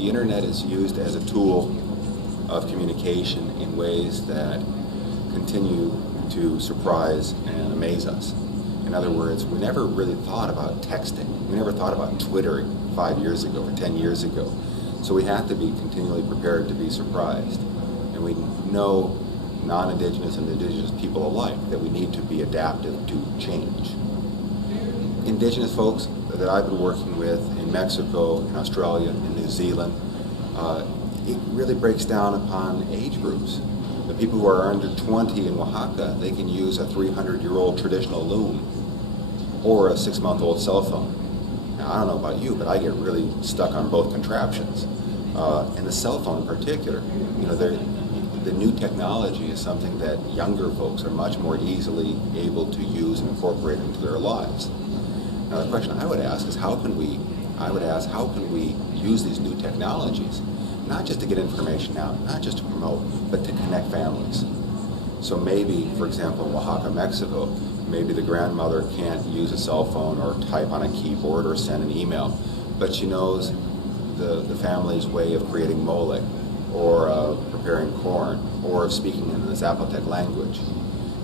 The internet is used as a tool of communication in ways that continue to surprise and amaze us. In other words, we never really thought about texting. We never thought about Twittering 5 years ago or 10 years ago. So we have to be continually prepared to be surprised. And we know, non-Indigenous and Indigenous people alike, that we need to be adaptive to change. Indigenous folks that I've been working with in Mexico, in Australia, in New Zealand, it really breaks down upon age groups. The people who are under 20 in Oaxaca, they can use a 300-year-old traditional loom or a 6-month-old cell phone. Now, I don't know about you, but I get really stuck on both contraptions. And the cell phone in particular, you know, the new technology is something that younger folks are much more easily able to use and incorporate into their lives. Now, the question I would ask is how can we use these new technologies, not just to get information out, not just to promote, but to connect families. So maybe, for example, in Oaxaca, Mexico, maybe the grandmother can't use a cell phone or type on a keyboard or send an email, but she knows the family's way of creating mole, or of preparing corn, or of speaking in the Zapotec language.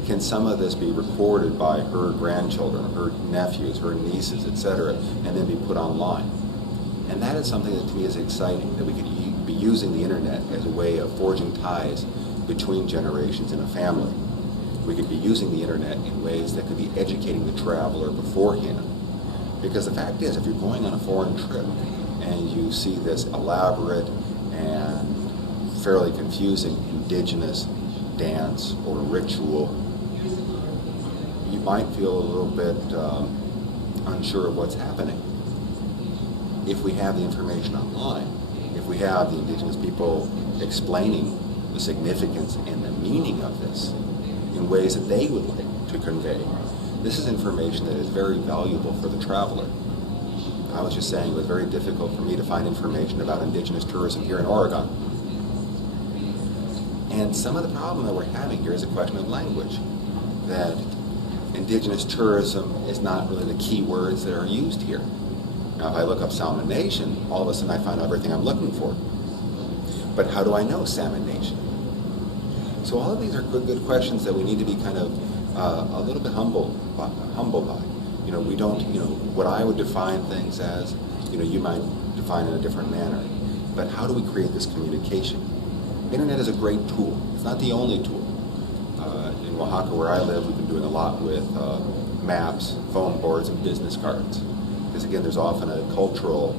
Can some of this be recorded by her grandchildren, her nephews, her nieces, etc., and then be put online? And that is something that to me is exciting, that we could be using the internet as a way of forging ties between generations in a family. We could be using the internet in ways that could be educating the traveler beforehand. Because the fact is, if you're going on a foreign trip and you see this elaborate and fairly confusing indigenous dance or ritual, you might feel a little bit unsure of what's happening. If we have the information online, if we have the indigenous people explaining the significance and the meaning of this in ways that they would like to convey, this is information that is very valuable for the traveler. I was just saying it was very difficult for me to find information about indigenous tourism here in Oregon. And some of the problem that we're having here is a question of language, that indigenous tourism is not really the key words that are used here. Now, if I look up Salmon Nation, all of a sudden I find everything I'm looking for. But how do I know Salmon Nation? So all of these are good questions that we need to be kind of a little bit humble by. You know, we don't, you know, what I would define things as, you know, you might define in a different manner. But how do we create this communication? Internet is a great tool. It's not the only tool. In Oaxaca, where I live, we've been doing a lot with maps, phone boards, and business cards. Because again, there's often a cultural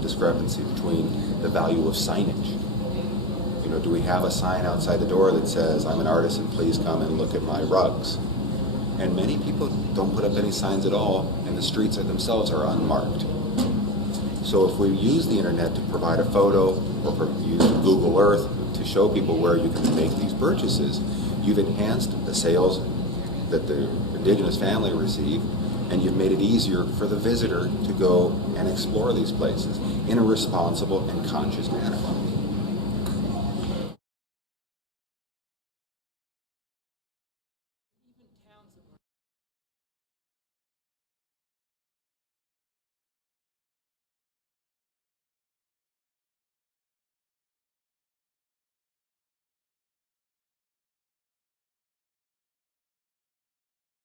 discrepancy between the value of signage. You know, do we have a sign outside the door that says, "I'm an artisan, please come and look at my rugs"? And many people don't put up any signs at all, and the streets themselves are unmarked. So if we use the internet to provide a photo, or use Google Earth to show people where you can make these purchases, you've enhanced the sales that the indigenous family receive, and you've made it easier for the visitor to go and explore these places in a responsible and conscious manner.